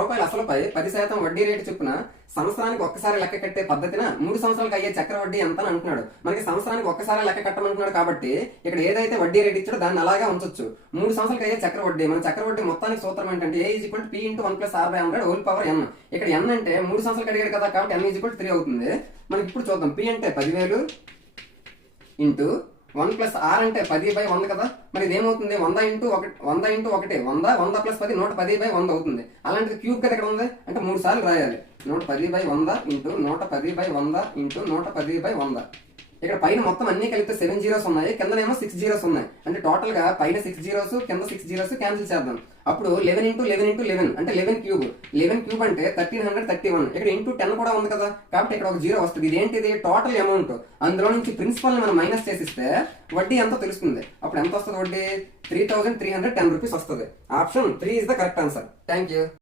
రూపాయలు అసలుపై 10% వడ్డీ రేటు చొప్పున సంవత్సరానికి ఒక్కసారి లెక్క కట్టే పద్ధతిన 3 సంవత్సరాలకు అయ్యే చక్ర వడ్డీ ఎంత అని అంటున్నాడు. మనకి సంవత్సరానికి ఒక్కసారి లెక్క కట్టమంటున్నాడు కాబట్టి ఇక్కడ ఏదైతే వడ్డీ రేటు ఇచ్చాడో దాన్ని అలాగా ఉంచొచ్చు. 3 సంవత్సరాలకు అయ్యే చక్ర వడ్డీ, మన చక్ర వడ్డీ మొత్తానికి సూత్రం ఏంటంటే A = P × 1+R/100 n. ఇక్కడ n అంటే 3 సంవత్సరాలకు అడిగాడు కదా కాబట్టి n = 3 అవుతుంది. మనకి ఇప్పుడు చూద్దాం. P అంటే 10,000 ఇంటూ 1+R అంటే 10/100 కదా. మరి ఇదేమవుతుంది? 100 × 1 100 + 10 110/100 అవుతుంది. అలాంటిది క్యూబ్ కదా ఇక్కడ ఉంది అంటే 3 సార్లు రాయాలి. 110/100 ఇంటూ 110/100 ఇంటూ 110/100. ఇక్కడ పైన మొత్తం అన్ని కలిపితే 7 జీరోస్ ఉన్నాయి, కిందనేమో 6 జీరోస్ ఉన్నాయి. అంటే టోటల్ గా పైన 6 జీరోస్ కింద 6 జీరోస్ క్యాన్సిల్ చేద్దాం. అప్పుడు 11 × 11 × 11 అంటే 11 క్యూబ్. 11 క్యూబ్ అంటే 1331. ఇక్కడ ఇంటూ 10 కూడా ఉంది కదా కాబట్టి ఇక్కడ ఒక జీరో వస్తుంది. ఇది ఏంటిది? Total amount. అందులో నుంచి ప్రిన్సిపల్ ని మనం మైనస్ చేసిస్తే వడ్డీ ఎంతో తెలుస్తుంది. అప్పుడు ఎంత వస్తుంది వడ్డీ? 3310 రూపీస్ వస్తుంది. Option 3 is the correct answer. Thank you.